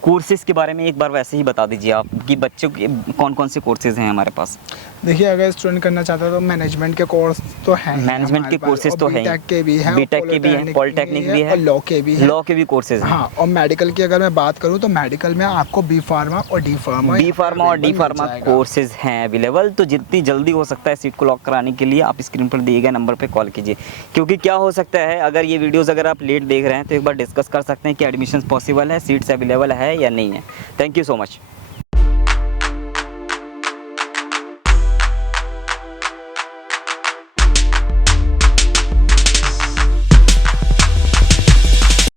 कोर्सेज के बारे में एक बार वैसे ही बता दीजिए आप कि बच्चों के कौन कौन से कोर्सेज हैं हमारे पास। देखिए, अगर स्टूडेंट करना चाहता है तो मैनेजमेंट के कोर्स तो हैं, मैनेजमेंट के कोर्सेज तो हैं, बीटेक के भी हैं, पॉलिटेक्निक भी है, लॉ के भी हैं, लॉ के भी कोर्सेज हैं। हाँ, और मेडिकल की अगर मैं बात करूँ तो मेडिकल में आपको बी फार्मा और डी फार्मा कोर्सेज हैं अवेलेबल। तो जितनी जल्दी हो सकता है सीट को लॉक कराने के लिए आप स्क्रीन पर दिए गए नंबर पर कॉल कीजिए। क्योंकि क्या हो सकता है, अगर ये वीडियोज़ अगर आप लेट देख रहे हैं तो एक बार डिस्कस कर सकते हैं कि एडमिशन पॉसिबल है, सीट्स अवेलेबल है या नहीं है। Thank you so much.